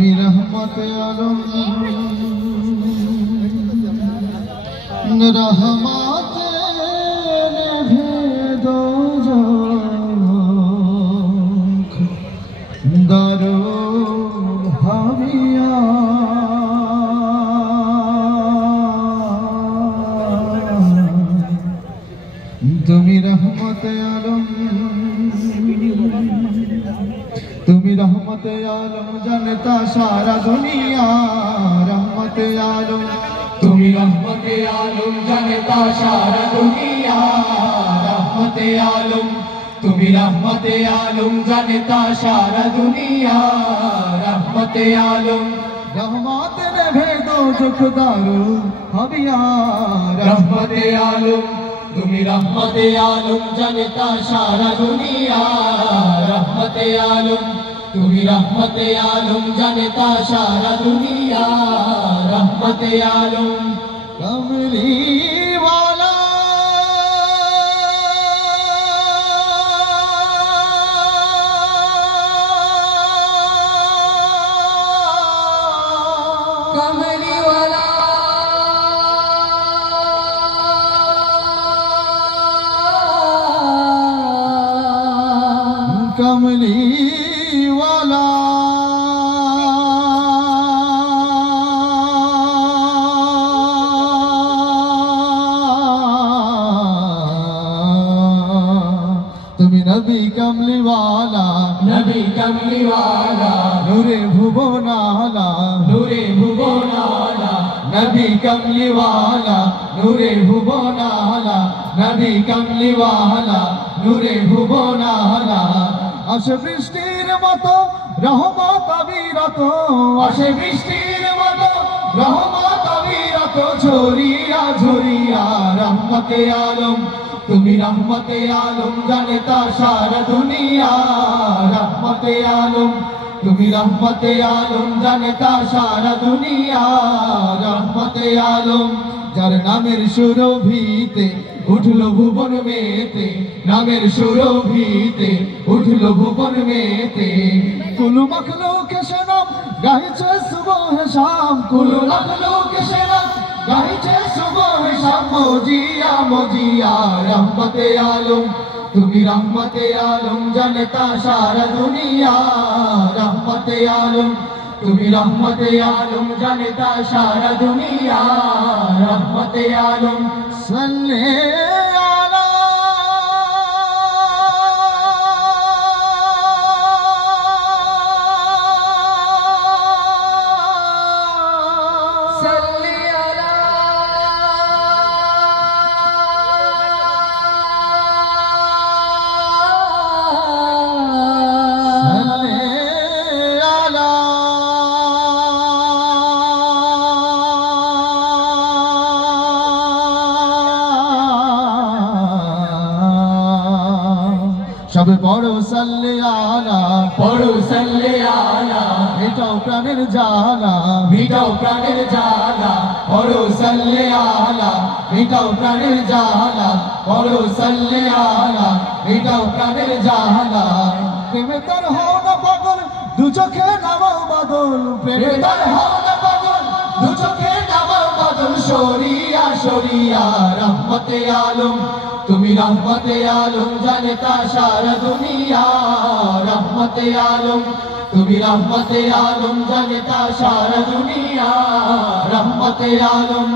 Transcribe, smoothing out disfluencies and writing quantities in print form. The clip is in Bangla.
रहमत आलम रहमत भेदो दारुल हाविया तुमी रहमत आलम तुमी रहमत आलम जनता सारा दुनिया रहमत आलम तुमी रहमत आलम जनता सारा दुनिया रहमत आलम तुमी रहमत आलम जनता सारा दुनिया रहमत आलम रहमत ने भेदो जुखदारू हबिया रहमत आलम तुमी रहमत आलम जनता सारा दुनिया रहमत आलम तुमी रहमत आलम जनता सारा दुनिया रहमत आलम कमली वाला कमली वाला कमली वाला तुमी नबी कमली वाला नबी कमली वाला नूरे भुवनाला नूरे भुवनाला नबी कमली वाला नूरे भुवनाला नबी कमली वाला नूरे भुवनाला আসে বৃষ্টির মতো রহমত অবিরত আসে বৃষ্টির মতো রহমত অবিরত ঝরিয়া ঝরিয়া রহমতে আলম তুমি রহমতে আলম জানেতা সারা দুনিয়া রহমতে আলম তুমি রহমতে আলম জানেতা সারা দুনিয়া রহমতে আলম যার নামের সুরভিতে উঠলো ভুবন মেতে নামের সুরভিতে উঠলো ভুবন মেতে কুলু মখলুক সে নাম গাইছে সুবহ শাম কুলু মখলুক সে নাম গাইছে সুবহ শাম মজিয়া মজিয়া রহমতে আলম তুমি রহমতে আলম জনতা সারা দুনিয়া রহমতে আলম তুমি রহমতে আলম জনতা সারা দুনিয়া রহমতে আলম সাল্লে আলা सल्ली अला सल्ले आला सब पढ़ो सल्ले आला पढ़ो सल्ले आला मिटाओ प्राणेर जाला मिटाओ प्राणेर जाला पढ़ो सल्ले आला मिटाओ प्राणेर जाला पढ़ो सल्ले आला मिटाओ प्राणेर जाला प्रेमे तार हও না পাগল দু চোখে নামাও বাদল প্রেমে তার হও না পাগল দু চোখে নামাও বাদল শরিয়া শরিয়া রহমতে আলম তুমি রহমতে আলম জানেতা সারা দুনিয়া রহমতে আলম তুমি রহমতে আলম জানেতা সারা দুনিয়া রহমতে আলম